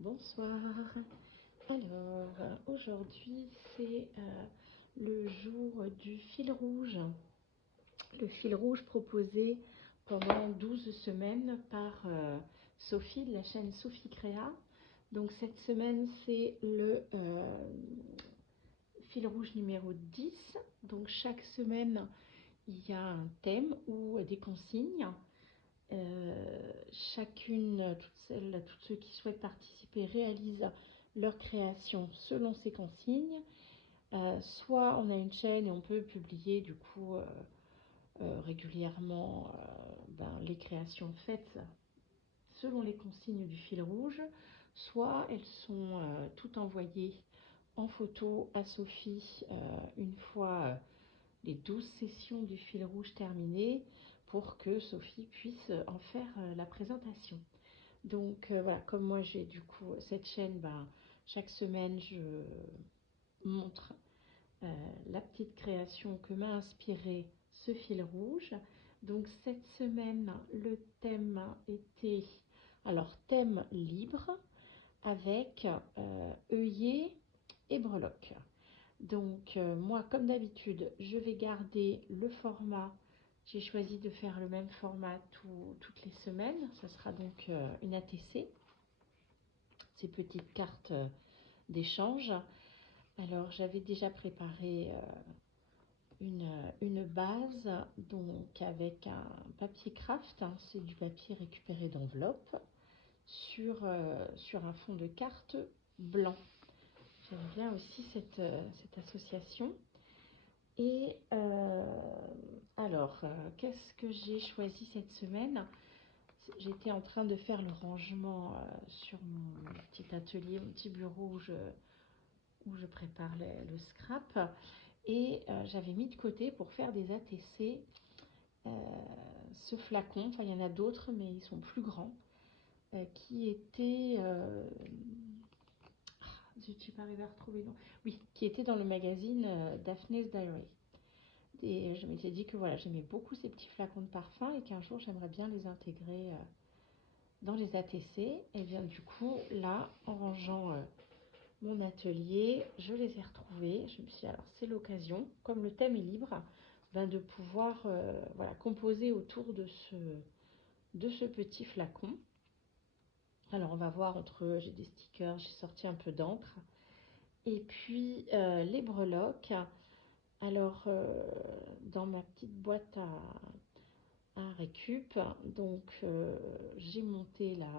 Bonsoir. Alors, aujourd'hui, c'est le jour du fil rouge. Le fil rouge proposé pendant 12 semaines par Sophie de la chaîne Sophie Créa. Donc, cette semaine, c'est le fil rouge numéro 10. Donc, chaque semaine, il y a un thème ou des consignes. Chacune, toutes ceux qui souhaitent participer réalisent leur création selon ces consignes. Soit on a une chaîne et on peut publier du coup régulièrement les créations faites selon les consignes du fil rouge, soit elles sont toutes envoyées en photo à Sophie une fois les 12 sessions du fil rouge terminées, pour que Sophie puisse en faire la présentation. Donc voilà, comme moi j'ai du coup cette chaîne, chaque semaine je montre la petite création que m'a inspiré ce fil rouge. Donc cette semaine, le thème était, alors thème libre, avec œillet et breloque. Donc moi, comme d'habitude, je vais garder le format. J'ai choisi de faire le même format toutes les semaines. Ce sera donc une ATC, ces petites cartes d'échange. Alors j'avais déjà préparé une base, donc avec un papier craft, hein, c'est du papier récupéré d'enveloppe, sur un fond de carte blanc. J'aime bien aussi cette association. Et alors, qu'est-ce que j'ai choisi cette semaine? J'étais en train de faire le rangement sur mon petit atelier, mon petit bureau où je prépare le scrap. Et j'avais mis de côté pour faire des ATC ce flacon. Enfin, il y en a d'autres, mais ils sont plus grands. Qui était... je ne suis pas arrivée à retrouver le nom. Oui, qui était dans le magazine Daphne's Diary. Et je m'étais dit que voilà, j'aimais beaucoup ces petits flacons de parfum et qu'un jour j'aimerais bien les intégrer dans les ATC. Et bien du coup, là, en rangeant mon atelier, je les ai retrouvés. Je me suis dit, alors c'est l'occasion, comme le thème est libre, de pouvoir voilà, composer autour de ce petit flacon. Alors on va voir entre, j'ai des stickers, j'ai sorti un peu d'encre. Et puis les breloques. Alors dans ma petite boîte à récup, donc j'ai monté là.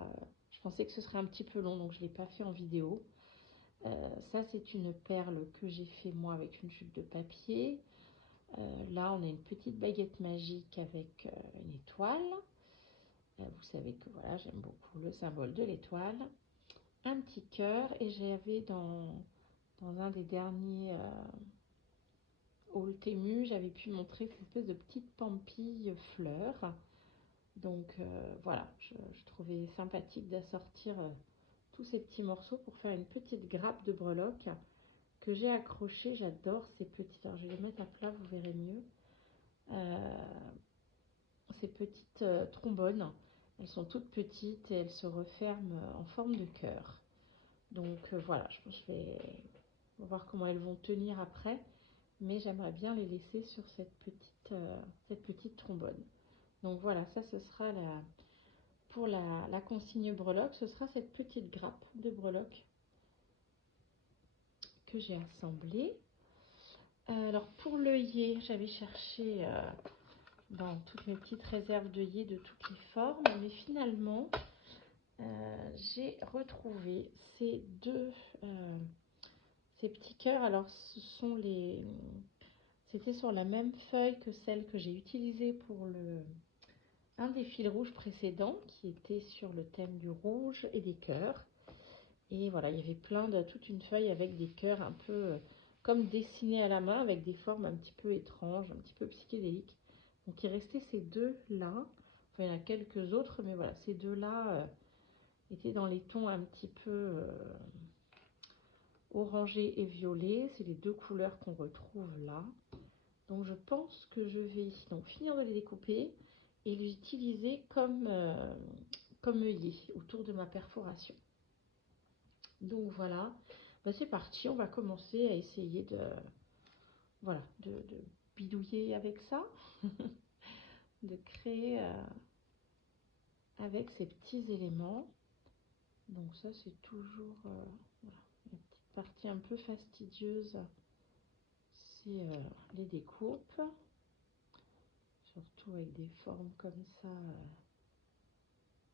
Je pensais que ce serait un petit peu long, donc je ne l'ai pas fait en vidéo. Ça c'est une perle que j'ai fait moi avec une chute de papier. Là on a une petite baguette magique avec une étoile. Vous savez que voilà, j'aime beaucoup le symbole de l'étoile. Un petit cœur, et j'avais dans un des derniers haul Temu, j'avais pu montrer cette espèce de petite pampille fleur. Donc voilà, je trouvais sympathique d'assortir tous ces petits morceaux pour faire une petite grappe de breloques que j'ai accrochée. J'adore ces petites, alors je vais les mettre à plat, vous verrez mieux. Ces petites trombones, elles sont toutes petites et elles se referment en forme de cœur. Donc voilà, je pense que je vais voir comment elles vont tenir après, mais j'aimerais bien les laisser sur cette petite trombone. Donc voilà, ça ce sera pour la consigne breloque, ce sera cette petite grappe de breloque que j'ai assemblée. Alors pour l'œillet, j'avais cherché dans toutes mes petites réserves d'œillets de toutes les formes, mais finalement j'ai retrouvé ces petits cœurs. Alors c'était sur la même feuille que celle que j'ai utilisée pour un des fils rouges précédents, qui était sur le thème du rouge et des cœurs. Et voilà, il y avait toute une feuille avec des cœurs un peu comme dessinés à la main, avec des formes un petit peu étranges, un petit peu psychédéliques. Donc il restait ces deux-là. Enfin, il y en a quelques autres, mais voilà, ces deux-là étaient dans les tons un petit peu orangé et violet. C'est les deux couleurs qu'on retrouve là. Donc je pense que je vais donc finir de les découper et les utiliser comme œillet autour de ma perforation. Donc voilà, bah, c'est parti, on va commencer à essayer de, voilà, de bidouiller avec ça, de créer avec ces petits éléments. Donc ça c'est toujours voilà, une petite partie un peu fastidieuse, c'est les découpes, surtout avec des formes comme ça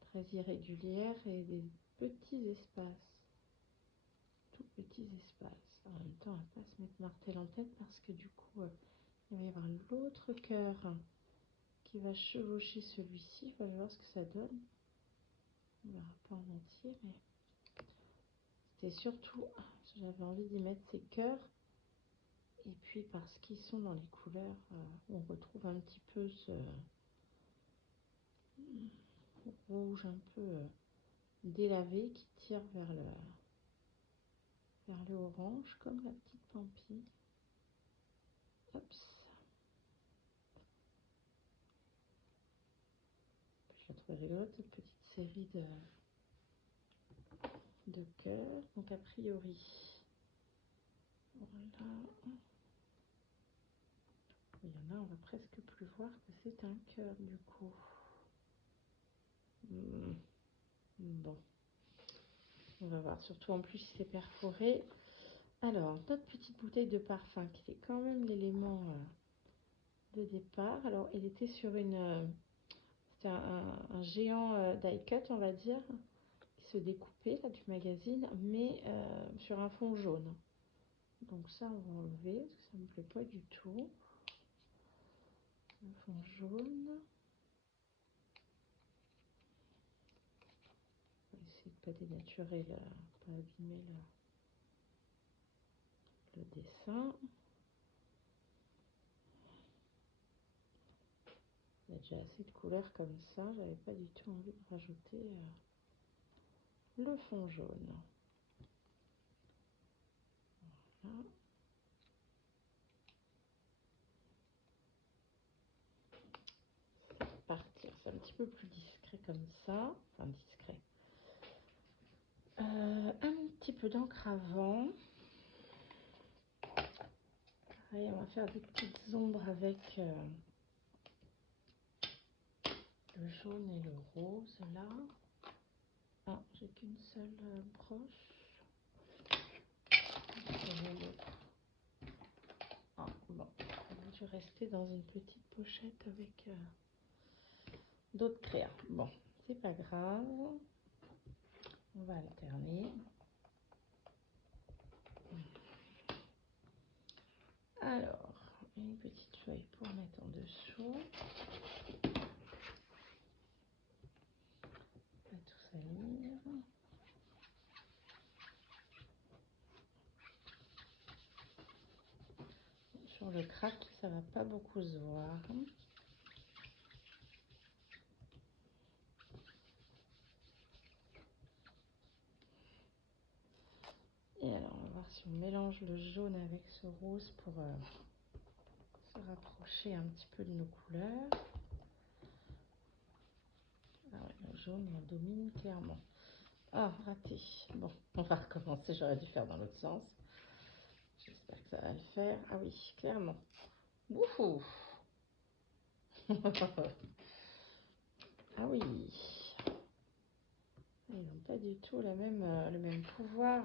très irrégulières et des petits espaces, tout petits espaces. En même temps, on va pas se mettre martel en tête parce que du coup, il va y avoir l'autre cœur qui va chevaucher celui-ci. Il va voir ce que ça donne. On verra pas en entier, mais c'était surtout, j'avais envie d'y mettre ces cœurs. Et puis parce qu'ils sont dans les couleurs, on retrouve un petit peu ce rouge un peu délavé qui tire vers le orange comme la petite pampille. Hop. Je la trouve rigolote cette petite série de cœurs. Donc a priori, voilà. Il y en a, on va presque plus voir que c'est un cœur du coup. Bon, on va voir, surtout en plus si c'est perforé. Alors, notre petite bouteille de parfum qui est quand même l'élément de départ. Alors, il était sur une... c'était un géant die cut, on va dire, qui se découpait là, du magazine, mais sur un fond jaune. Donc ça, on va enlever, parce que ça ne me plaît pas du tout. Le fond jaune. On va essayer de ne pas dénaturer, pas abîmer le dessin. Il y a déjà assez de couleurs comme ça, j'avais pas du tout envie de rajouter le fond jaune. Voilà. C'est partir, c'est un petit peu plus discret comme ça, enfin discret. Un petit peu d'encre avant. Pareil, on va faire des petites ombres avec le jaune et le rose là. Ah, j'ai qu'une seule broche. Ah, bon, je vais rester dans une petite pochette avec d'autres créas. Bon, c'est pas grave. On va alterner. Alors, une petite feuille pour mettre en dessous. Pas tout salir. Sur le crack, ça va pas beaucoup se voir. Et alors, on va voir si on mélange le jaune avec ce rose pour se rapprocher un petit peu de nos couleurs. Ah ouais, le jaune on domine clairement. Ah, raté. Bon, on va recommencer, j'aurais dû faire dans l'autre sens. J'espère que ça va le faire. Ah oui, clairement. Wouhou. Ah oui. Ils n'ont pas du tout le même pouvoir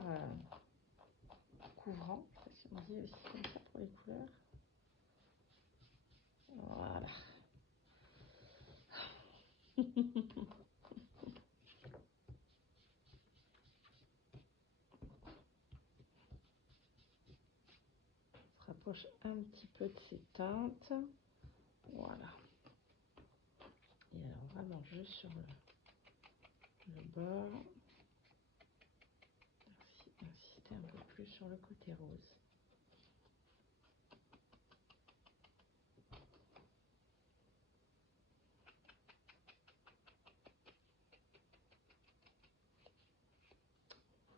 couvrant. Si on dit aussi comme ça pour les couleurs. Voilà. On se rapproche un petit peu de ces teintes. Voilà. Et alors vraiment juste sur le bord. Insister un peu plus sur le côté rose.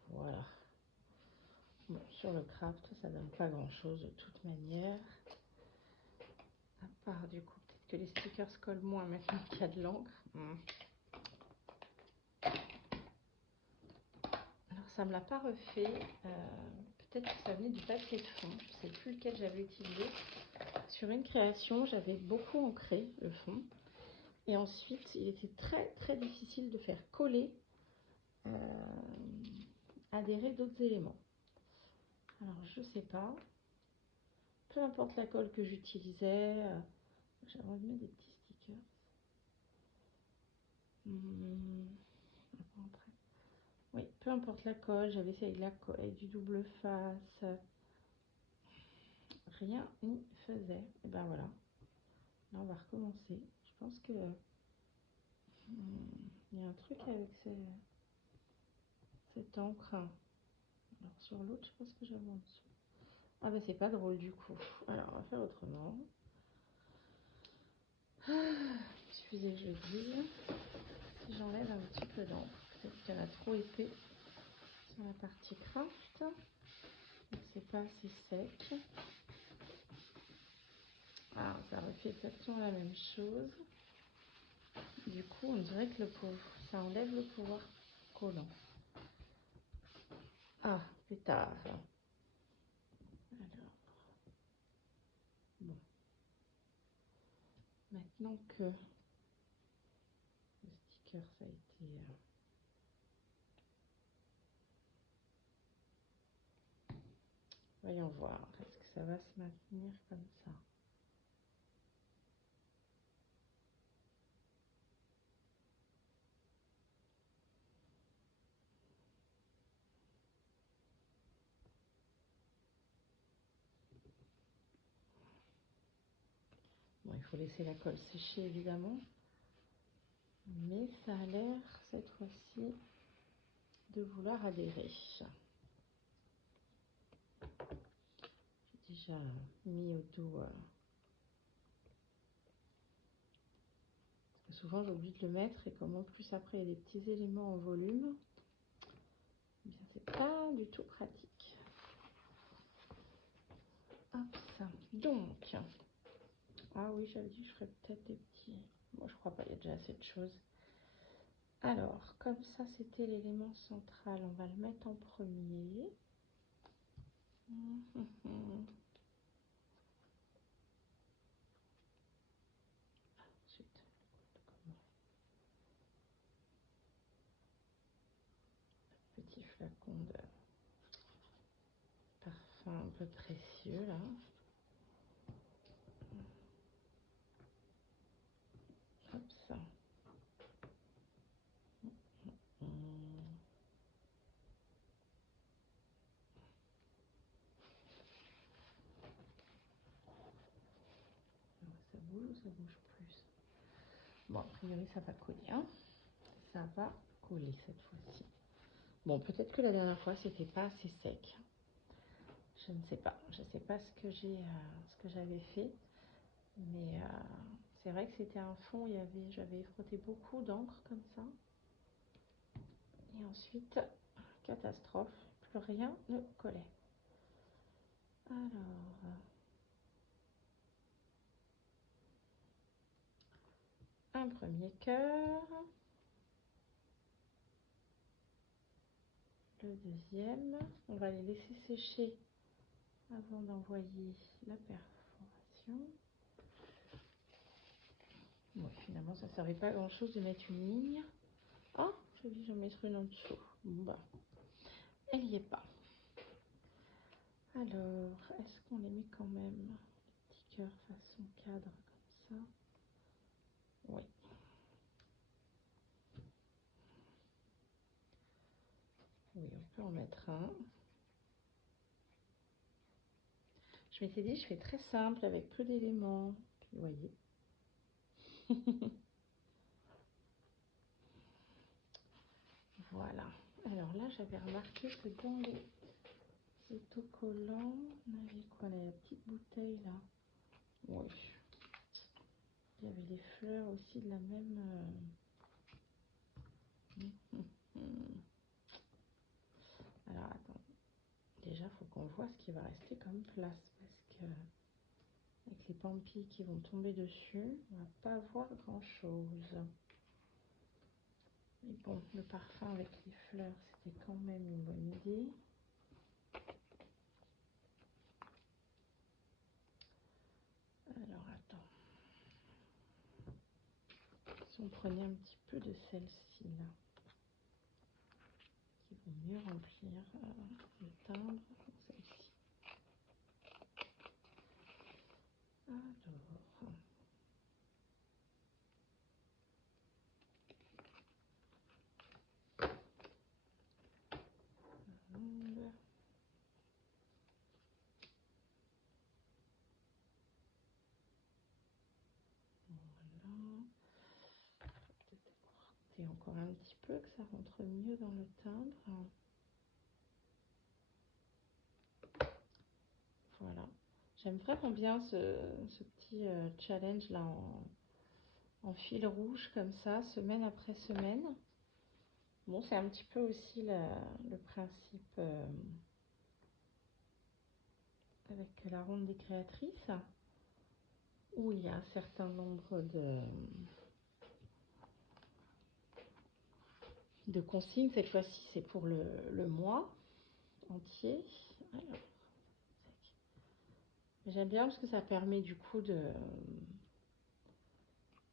Voilà. Bon, sur le craft, ça donne pas grand chose de toute manière. À part du coup, peut-être que les stickers collent moins maintenant qu'il y a de l'encre. Alors ça me l'a pas refait. Peut-être que ça venait du papier de fond. Je sais plus lequel j'avais utilisé. Sur une création, j'avais beaucoup ancré le fond. Et ensuite, il était très très difficile de faire coller, adhérer d'autres éléments. Alors, je sais pas. Peu importe la colle que j'utilisais, j'avais envie de mettre des petits stickers. Oui, peu importe la colle, j'avais essayé avec du double face. Rien n'y faisait. Et ben voilà. Là, on va recommencer. Je pense que il y a un truc avec cette encre. Alors, sur l'autre, je pense que j'avais en dessous. Ah ben c'est pas drôle du coup. Alors, on va faire autrement. Excusez que je le dise. Si j'enlève un petit peu d'encre, peut-être qu'il y en a trop épais sur la partie craft. Donc c'est pas assez sec. Alors, ça refait exactement la même chose. Du coup, on dirait que ça enlève le pouvoir collant. Ah, pétard. Alors, bon. Maintenant que le sticker, ça a été... Voyons voir, est-ce que ça va se maintenir comme ça? Bon, il faut laisser la colle sécher évidemment. Mais ça a l'air, cette fois-ci, de vouloir adhérer. J'ai déjà mis au dos... parce que souvent, j'oublie de le mettre. Et comme en plus, après, il y a des petits éléments en volume, eh bien, c'est pas du tout pratique. Hop, ça. Donc... Ah oui, j'avais dit que je ferais peut-être des petits... Moi, je crois pas, il y a déjà assez de choses. Alors, comme ça, c'était l'élément central. On va le mettre en premier. Ensuite, petit flacon de parfum un peu précieux, là. Hop, ça. Ça bouge ou ça bouge plus? Bon, a priori, ça va coller, hein. Ça va coller cette fois-ci. Bon, peut-être que la dernière fois, c'était pas assez sec. Je ne sais pas. Je sais pas ce que j'avais fait. Mais c'est vrai que c'était un fond, j'avais frotté beaucoup d'encre comme ça. Et ensuite, catastrophe, plus rien ne collait. Alors, un premier cœur. Le deuxième. On va les laisser sécher avant d'envoyer la perforation. Bon, finalement, ça ne servait pas à grand chose de mettre une ligne. Ah, j'ai dit j'en mettre une en dessous. Bon, bah, elle n'y est pas. Alors, est-ce qu'on les met quand même petit cœur façon cadre comme ça? Oui. Oui, on peut en mettre un. Je m'étais dit, je fais très simple avec peu d'éléments. Vous voyez. Voilà. Alors là, j'avais remarqué que dans les autocollants, on avait quoi? On avait la petite bouteille là. Oui. Il y avait les fleurs aussi de la même... Alors attends. Déjà, il faut qu'on voit ce qui va rester comme place. Parce que avec les pampilles qui vont tomber dessus, on va pas voir grand chose. Mais bon, le parfum avec les fleurs, c'était quand même une bonne regarder. Alors, attends. Si on prenait un petit peu de celle-ci, là, qui vont mieux remplir le timbre. Celle-ci. Alors... Et encore un petit peu que ça rentre mieux dans le timbre. Voilà. J'aime vraiment bien ce petit challenge là en fil rouge comme ça, semaine après semaine. Bon, c'est un petit peu aussi le principe avec la ronde des créatrices, où il y a un certain nombre de consignes. Cette fois-ci, c'est pour le mois entier. Alors, j'aime bien parce que ça permet du coup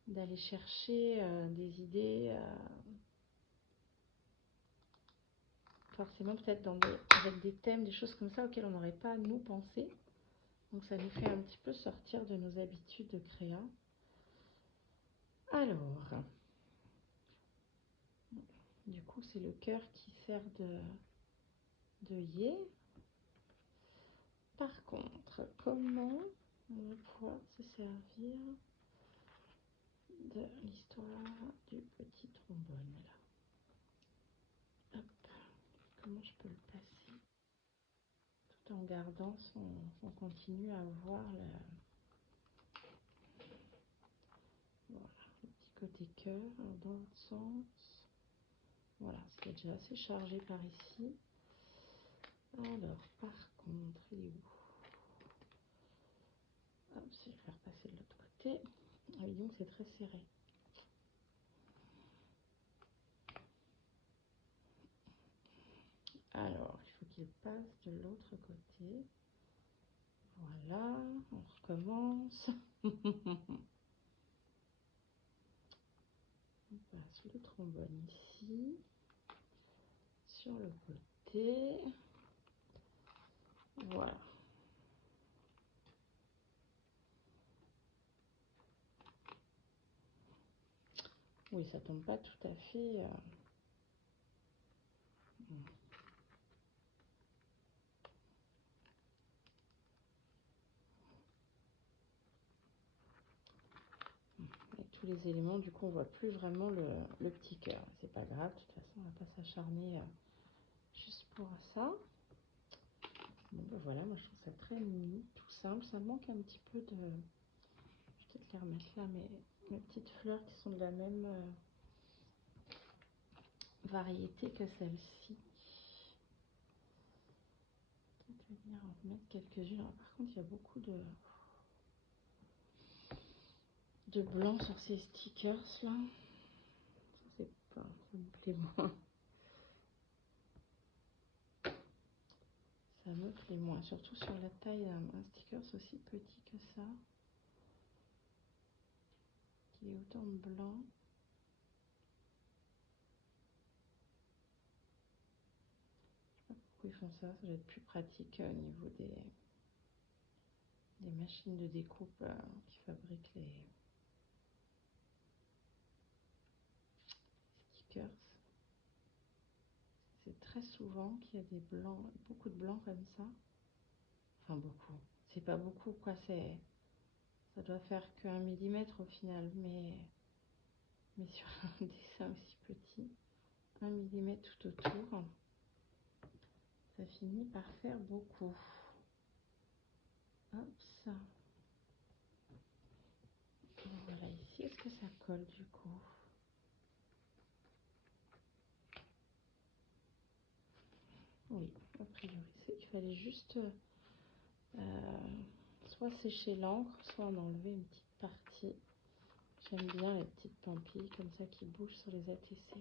d'aller chercher des idées, forcément peut-être avec des thèmes, des choses comme ça auxquelles on n'aurait pas nous pensé. Donc ça nous fait un petit peu sortir de nos habitudes de créa. Alors, du coup c'est le cœur qui sert d'œillet. Par contre, comment on va pouvoir se servir de l'histoire du petit trombone là? Hop. Comment je peux le passer tout en gardant son continu à voir voilà, le petit côté cœur dans l'autre sens. Voilà, c'est déjà assez chargé par ici. Alors, par contre, il est où? Hop, si je vais faire passer de l'autre côté. Ah oui, donc c'est très serré. Alors, il faut qu'il passe de l'autre côté. Voilà, on recommence. On passe le trombone ici, sur le côté. Voilà. Oui, ça tombe pas tout à fait. Avec tous les éléments, du coup, on voit plus vraiment le petit cœur. C'est pas grave, de toute façon, on va pas s'acharner juste pour ça. Bon, ben voilà, moi je trouve ça très mini, tout simple. Ça manque un petit peu de... Je vais peut-être les remettre là, mes petites fleurs qui sont de la même variété que celle-ci. Je vais venir en remettre quelques-unes. Par contre, il y a beaucoup de blanc sur ces stickers là. Je sais pas, ça me plaît moins. Ça me plaît moins, surtout sur la taille un sticker aussi petit que ça. Qui est autant de blanc. Je sais pas pourquoi ils font ça, ça doit être plus pratique au niveau des machines de découpe qui fabriquent les stickers. C'est très souvent qu'il y a des blancs, beaucoup de blancs comme ça. Enfin beaucoup, c'est pas beaucoup quoi, ça doit faire que 1 millimètre au final, mais sur un dessin aussi petit, 1 millimètre tout autour, ça finit par faire beaucoup. Hop ça. Voilà ici, est-ce que ça colle du coup? Oui, a priori, il fallait juste soit sécher l'encre, soit en enlever une petite partie. J'aime bien les petites pampilles comme ça qui bougent sur les ATC.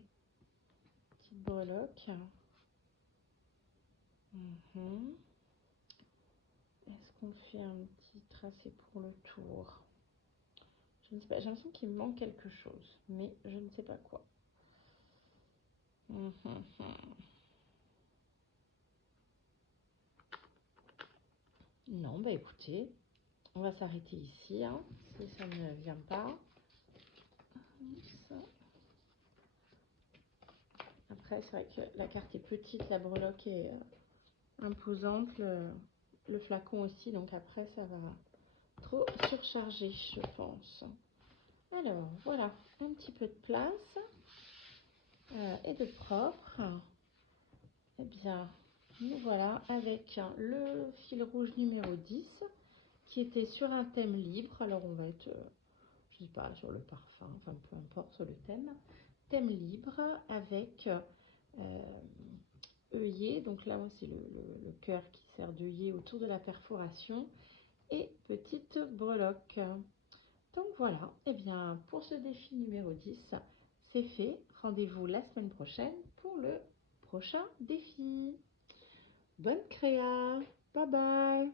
Petite breloque. Mhm. Est-ce qu'on fait un petit tracé pour le tour? Je ne sais pas, j'ai l'impression qu'il me manque quelque chose, mais je ne sais pas quoi. Mhm. Non, bah écoutez, on va s'arrêter ici, hein, si ça ne vient pas. Ça. Après, c'est vrai que la carte est petite, la breloque est imposante, le flacon aussi, donc après, ça va trop surcharger, je pense. Alors, voilà, un petit peu de place et de propre. Eh bien, nous voilà avec le fil rouge numéro 10 qui était sur un thème libre. Alors, on va être, je sais pas, sur le parfum, enfin peu importe sur le thème. Thème libre avec œillet. Donc là, c'est le cœur qui sert d'œillet autour de la perforation et petite breloque. Donc voilà, et bien pour ce défi numéro 10, c'est fait. Rendez-vous la semaine prochaine pour le prochain défi. Bonne créa, bye bye.